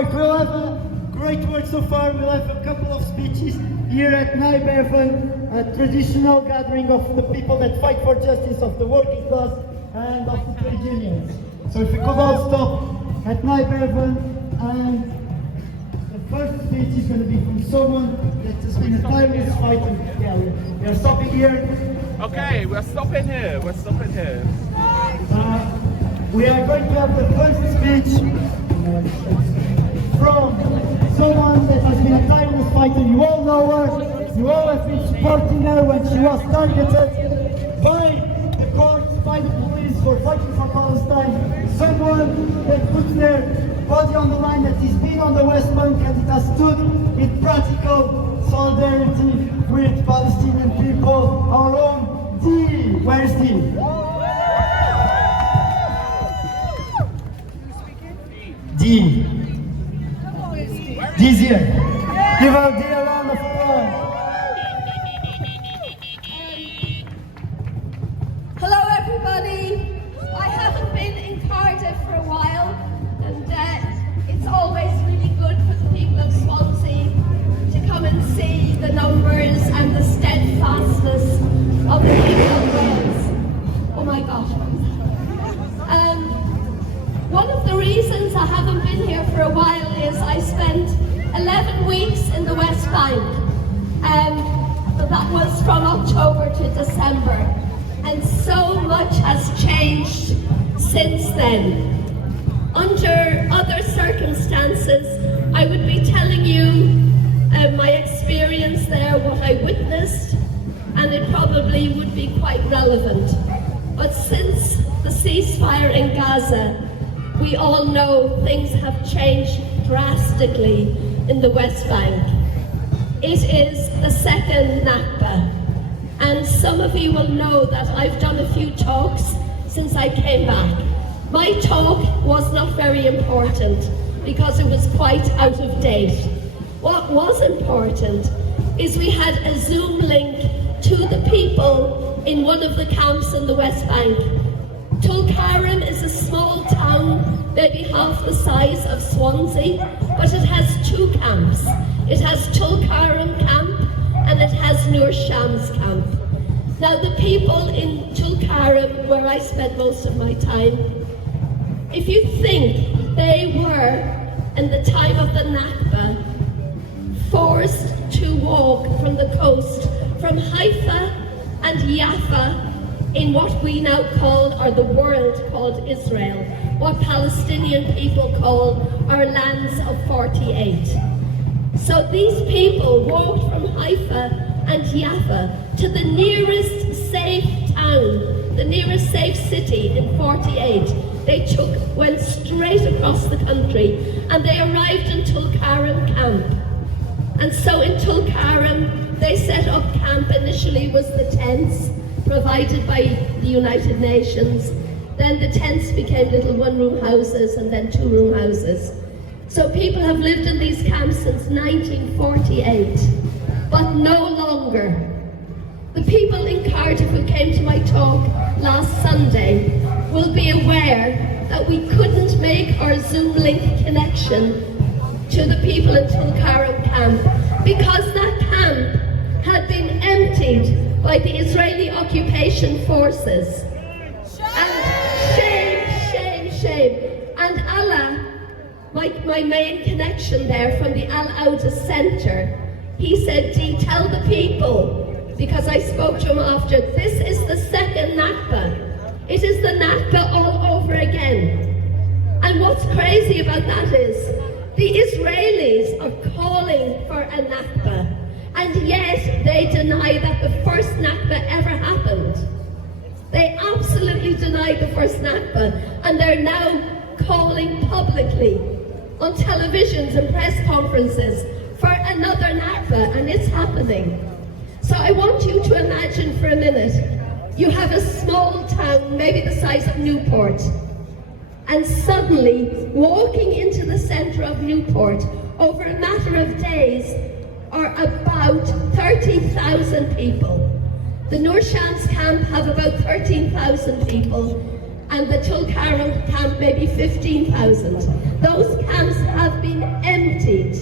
Right, we'll have a great work so far. We'll have a couple of speeches here at Nijmegen, a traditional gathering of the people that fight for justice, of the working class and of the trade unions. So if we could all stop at Nijmegen, and the first speech is going to be from someone that has been a tireless fighter. Yeah, we are stopping here. Okay, we're stopping here. We're stopping here. We are going to have the first speech from someone that has been a tireless fighter. You all know her. You all have been supporting her when she was targeted by the courts, by the police for fighting for Palestine. Someone that puts their body on the line, that has been on the West Bank and it has stood in practical solidarity with Palestinian people. Our own Dee. Where's Dee? Dee. Dee's here. Give her Dee a round of applause. Hello everybody. I haven't been in Cardiff for a while, and it's always really good for the people of Swansea to come and see the numbers and the steadfastness of the people of Wales. Oh my gosh. One of the reasons I haven't been here for a while is I spent 11 weeks in the West Bank. So that was from October to December. And so much has changed since then. Under other circumstances, I would be telling you my experience there, what I witnessed, and it probably would be quite relevant. But since the ceasefire in Gaza, we all know things have changed drastically in the West Bank. It is the second Nakba, and some of you will know that I've done a few talks since I came back. My talk was not very important because it was quite out of date. What was important is we had a Zoom link to the people in one of the camps in the West Bank. Tulkarem is a small town, maybe half the size of Swansea, but it has two camps. It has Tulkarem camp and it has Nur Shams camp. Now the people in Tulkarem, where I spent most of my time, if you think they were, in the time of the Nakba, forced to walk from the coast, from Haifa and Jaffa, in what we now call, or the world called Israel, what Palestinian people call our lands of 48. So these people walked from Haifa and Jaffa to the nearest safe town, the nearest safe city in 48. They went straight across the country and they arrived in Tulkarem camp. And so in Tulkarem, they set up camp. Initially was the tents provided by the United Nations. Then the tents became little one-room houses and then two-room houses. So people have lived in these camps since 1948, but no longer. The people in Cardiff who came to my talk last Sunday will be aware that we couldn't make our Zoom link connection to the people in Tulkarem camp because that camp had been emptied by the Israeli occupation forces. And shame. And Allah, my main connection there from the Al-Auda Center, he said, Dee, tell the people, because I spoke to him after, this is the second Nakba. It is the Nakba all over again. And what's crazy about that is, the Israelis are calling for a Nakba, and yet they deny that the first Nakba ever happened. They absolutely denied the first Nakba, and they're now calling publicly on televisions and press conferences for another Nakba, and it's happening. So I want you to imagine for a minute, you have a small town, maybe the size of Newport, and suddenly walking into the centre of Newport over a matter of days are about 30,000 people. The Nur Shams camp have about 13,000 people. and the Tulkarem camp maybe 15,000. Those camps have been emptied.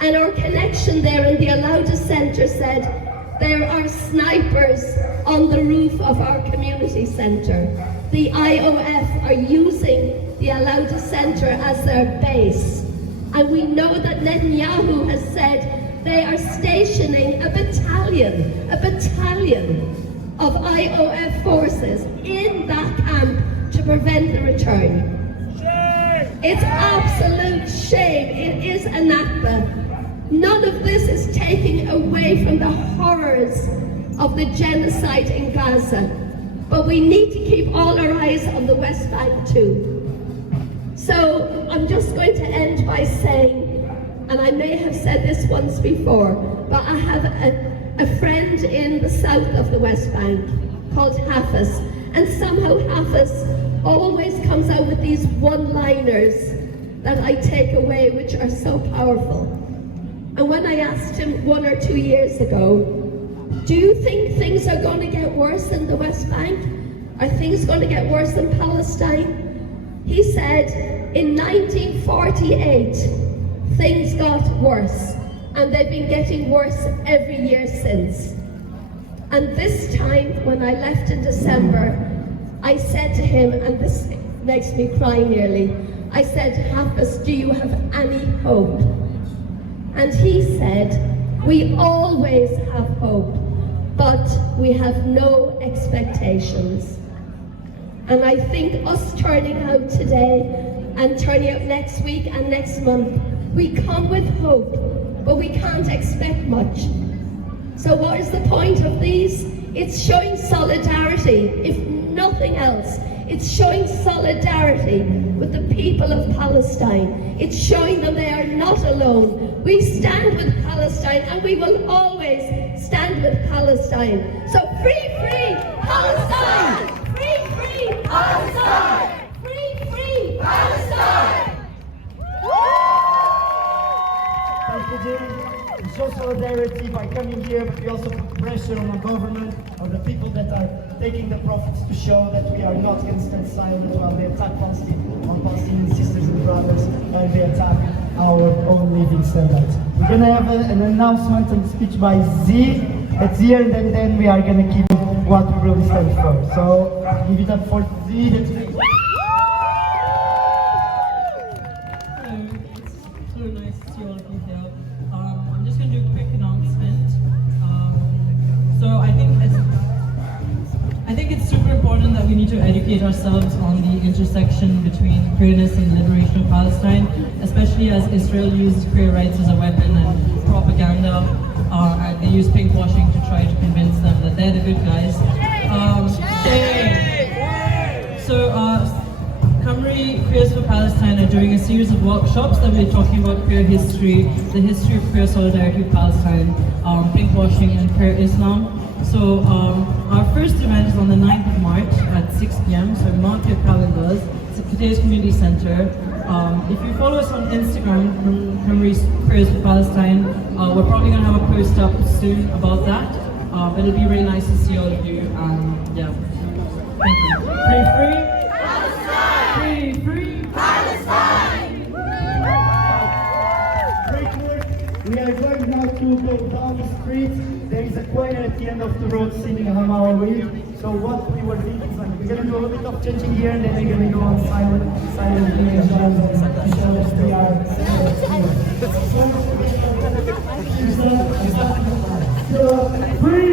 And our connection there in the Alauda Centre said, there are snipers on the roof of our community centre. The IOF are using the Alauda Centre as their base. And we know that Netanyahu has said they are stationing a battalion of IOF forces in that camp to prevent the return. Shame. It's absolute shame. It is a nakba. None of this is taking away from the horrors of the genocide in Gaza. But we need to keep all our eyes on the West Bank too. So I'm just going to end by saying, and I may have said this once before, but I have a friend in the south of the West Bank called Hafiz, and somehow Hafiz always comes out with these one-liners that I take away, which are so powerful. And when I asked him 1 or 2 years ago, do you think things are going to get worse in the West Bank? Are things going to get worse in Palestine? He said, in 1948, things got worse, and they've been getting worse every year since. And this time, when I left in December, I said to him, and this makes me cry nearly, I said, Hafiz, do you have any hope? And he said, we always have hope, but we have no expectations. And I think us turning out today and turning out next week and next month, we come with hope, but we can't expect much. So what is the point of these? It's showing solidarity, if nothing else. It's showing solidarity with the people of Palestine. It's showing them they are not alone. We stand with Palestine, and we will always stand with Palestine. So free, free Palestine! Free, free Palestine! Free, free Palestine! Thank you, Jim. We show solidarity by coming here, but we also put pressure on the government, on the people that are taking the profits to show that we are not going to stand silent while they attack Palestinian sisters and brothers, while they attack our own living servants. We're going to have an announcement and speech by Z at the end, and then we are going to keep what we really stand for. So give it up for Z. It's so nice to see all of you here. I'm just going to do a quick announcement. So I think it's super important that we need to educate ourselves on the intersection between queerness and liberation of Palestine, especially as Israel uses queer rights as a weapon and propaganda. And they use pinkwashing to try to convince them that they're the good guys. So Cymru Queers for Palestine are doing a series of workshops that we're talking about queer history, the history of queer solidarity with Palestine, pinkwashing and queer Islam. So our first event is on the 9th of March at 6 p.m. So mark your calendars. It's at Catastrophe Community Center. If you follow us on Instagram, Cymru Queers for Palestine, we're probably going to have a post up soon about that. But it'll be really nice to see all of you. Yeah. Thank you. Free, free Palestine! Free, free Palestine! Great work. We are going now to go down the street. There is a choir at the end of the road singing Hamawi. So what we were thinking is like, we're going to do a little bit of changing here, and then we're going to go on silently and show that we are here. So, free